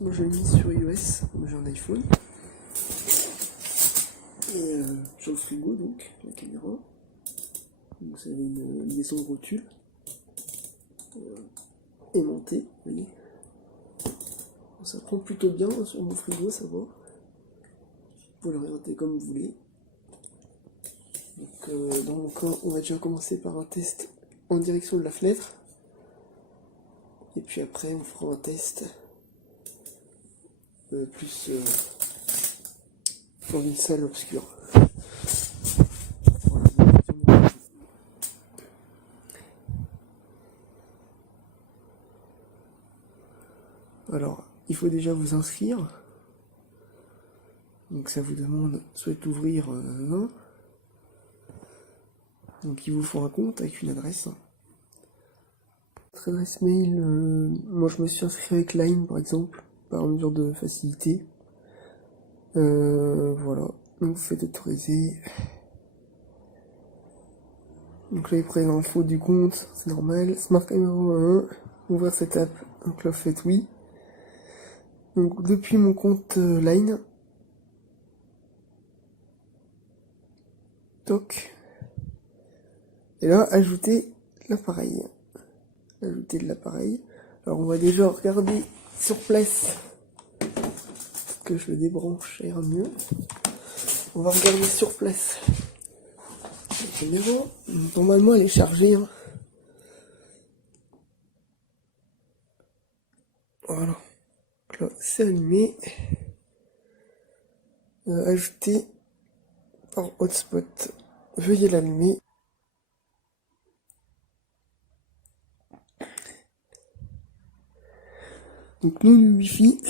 Moi je l'ai mis sur iOS, moi j'ai un iPhone. Et sur le frigo donc, la caméra. Donc ça avait une liaison de rotule. Aimantée, vous voyez. Donc, ça prend plutôt bien sur mon frigo, ça va. Vous pouvez le regarder comme vous voulez. Donc dans mon cas, on va déjà commencer par un test en direction de la fenêtre. Et puis après on fera un test plus dans une salle obscure. Alors, il faut déjà vous inscrire. Donc ça vous demande soit d'ouvrir un. Donc il vous faut un compte avec une adresse. Votre adresse mail, moi je me suis inscrit avec Line par exemple, par mesure de facilité. Voilà, donc vous faites autoriser. Donc là il prend l'info du compte, c'est normal. Smart Camera 1, ouvrir cette app, donc là faites oui. Donc depuis mon compte Line, toc. Et là ajouter l'appareil. Ajouter de l'appareil. Alors on va déjà regarder sur place que je le débranche, ça ira mieux. On va regarder sur place la caméra. Normalement elle est chargée. Hein. Voilà. Donc là c'est allumé. Ajouter par hotspot. Veuillez l'allumer. Donc nous le wifi.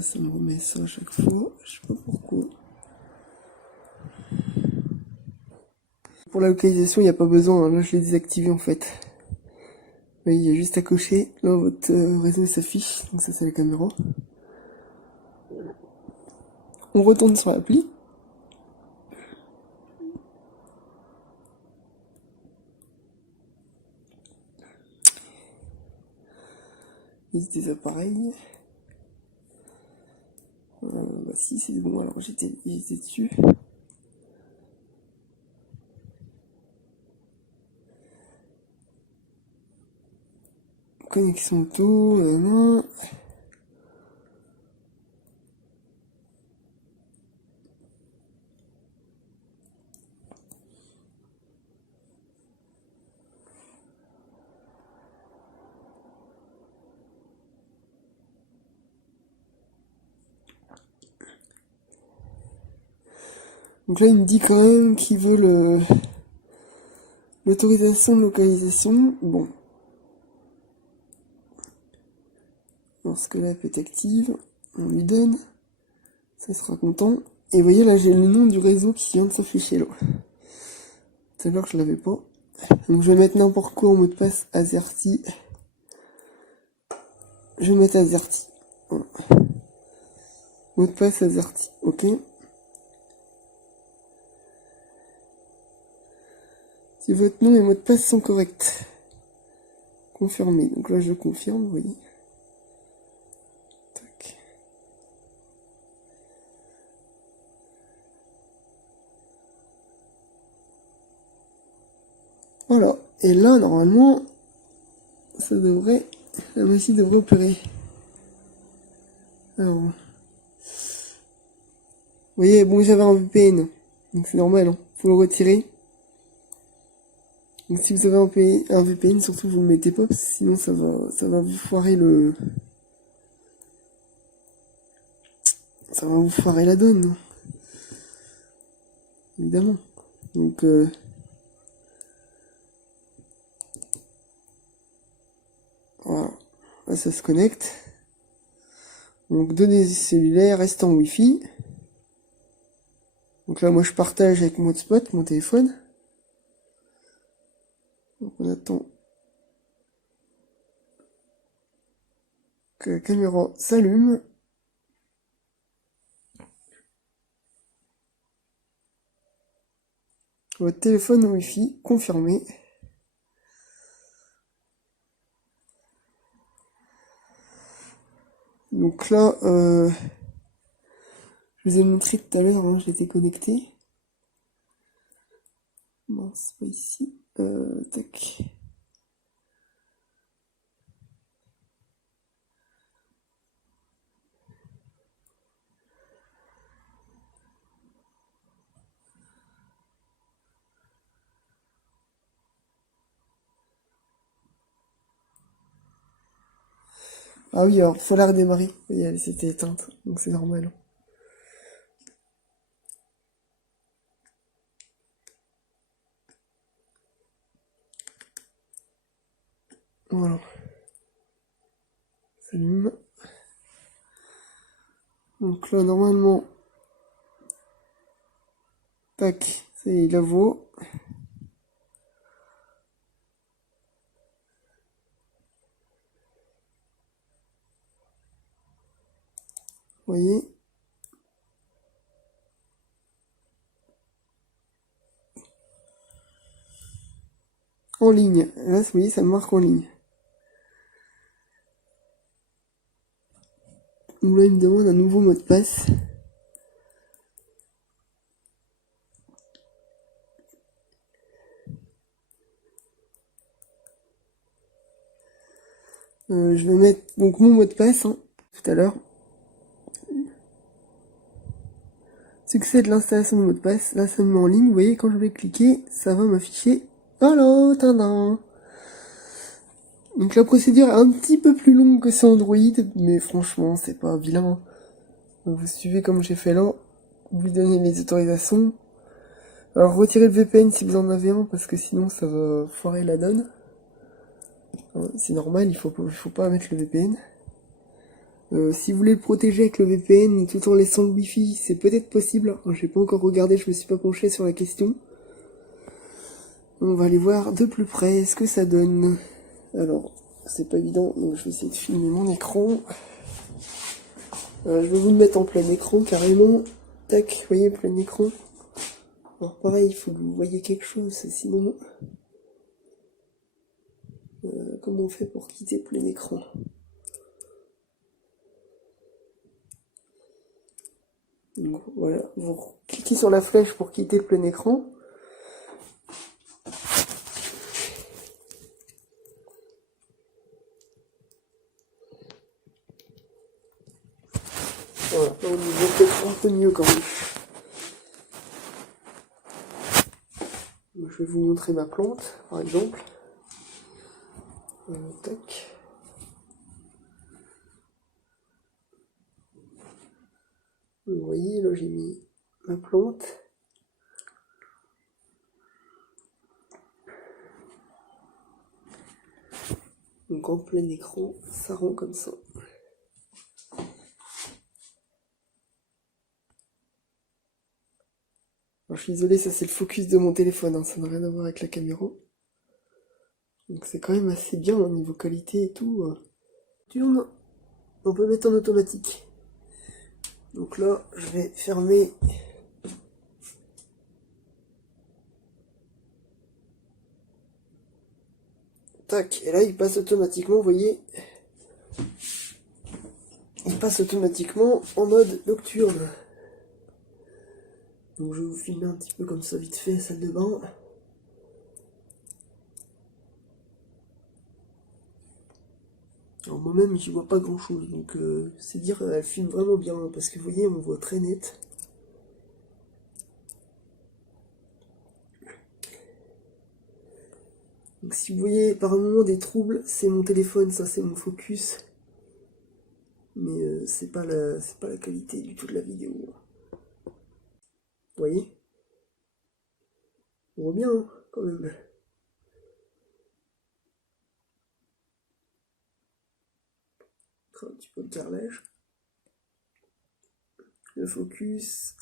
Ça me remet ça à chaque fois. Je sais pas pourquoi. Pour la localisation, il n'y a pas besoin. Hein. Là, je l'ai désactivé en fait. Oui, il y a juste à cocher. Là, votre réseau s'affiche. Donc ça, c'est la caméra. On retourne sur l'appli. Liste des appareils. Bah si, c'est bon. Alors, j'étais dessus. Connexion auto, non. Donc là, il me dit quand même qu'il veut l'autorisation de localisation. Bon. Lorsque l'app est active, on lui donne. Ça sera content. Et vous voyez, là, j'ai le nom du réseau qui vient de s'afficher là. Tout à l'heure, je l'avais pas. Donc je vais mettre n'importe quoi en mot de passe AZERTY. Je vais mettre AZERTY. Voilà. Mot de passe AZERTY. Ok. Si votre nom et mot de passe sont corrects. Confirmé. Donc là je confirme, vous voyez. Tac. Voilà. Et là normalement, ça devrait. La machine devrait opérer. Alors. Vous voyez, bon j'avais un VPN. Donc c'est normal, hein. Faut le retirer. Donc si vous avez un VPN, surtout vous le mettez pas, parce que sinon ça va vous foirer ça va vous foirer la donne, hein. Évidemment. Donc voilà, là ça se connecte. Donc données cellulaires, reste en Wi-Fi. Donc là moi je partage avec mon hotspot, mon téléphone. Donc on attend que la caméra s'allume. Votre téléphone Wi-Fi confirmé. Donc là, je vous ai montré tout à l'heure, hein, j'étais connecté. Non, c'est pas ici. Tac. Ah oui, alors, faut la redémarrer. Vous voyez, elle s'était éteinte, donc c'est normal. Voilà. S'allume. Donc là, normalement, tac, c'est la vaut. Vous voyez. En ligne. Là, vous voyez, ça marque en ligne. Donc là, il me demande un nouveau mot de passe. Je vais mettre donc mon mot de passe, hein, tout à l'heure. Succès de l'installation du mot de passe. Là, ça me met en ligne. Vous voyez, quand je vais cliquer, ça va m'afficher. Allô, tadam. Donc la procédure est un petit peu plus longue que sur Android, mais franchement, c'est pas vilain. Donc vous suivez comme j'ai fait là. Vous donnez les autorisations. Alors retirez le VPN si vous en avez un, parce que sinon ça va foirer la donne. C'est normal, il faut pas mettre le VPN. Si vous voulez le protéger avec le VPN tout en laissant le Wi-Fi, c'est peut-être possible. J'ai pas encore regardé, je me suis pas penché sur la question. On va aller voir de plus près ce que ça donne. Alors, c'est pas évident, donc je vais essayer de filmer mon écran. Je vais vous le mettre en plein écran carrément. Tac, vous voyez, plein écran. Alors pareil, il faut que vous voyez quelque chose, sinon... comment on fait pour quitter plein écran? Donc voilà, vous cliquez sur la flèche pour quitter le plein écran. Voilà, là on voit peut-être un peu mieux quand même. Je vais vous montrer ma plante, par exemple. Tac. Vous voyez, là j'ai mis ma plante. Donc en plein écran, ça rend comme ça. Alors, je suis désolé, ça c'est le focus de mon téléphone, hein, ça n'a rien à voir avec la caméra. Donc c'est quand même assez bien au niveau qualité et tout. On peut mettre en automatique. Donc là, je vais fermer. Tac, et là il passe automatiquement, vous voyez. Il passe automatiquement en mode nocturne. Donc je vais vous filmer un petit peu comme ça vite fait, salle de bain. Alors moi-même j'y vois pas grand chose, donc c'est dire elle filme vraiment bien, hein, parce que vous voyez on voit très net. Donc si vous voyez par un moment des troubles, c'est mon téléphone, ça c'est mon focus. Mais c'est pas la qualité du tout de la vidéo. Vous voyez? On voit bien hein, quand même. Un petit peu de carrelage. Le focus.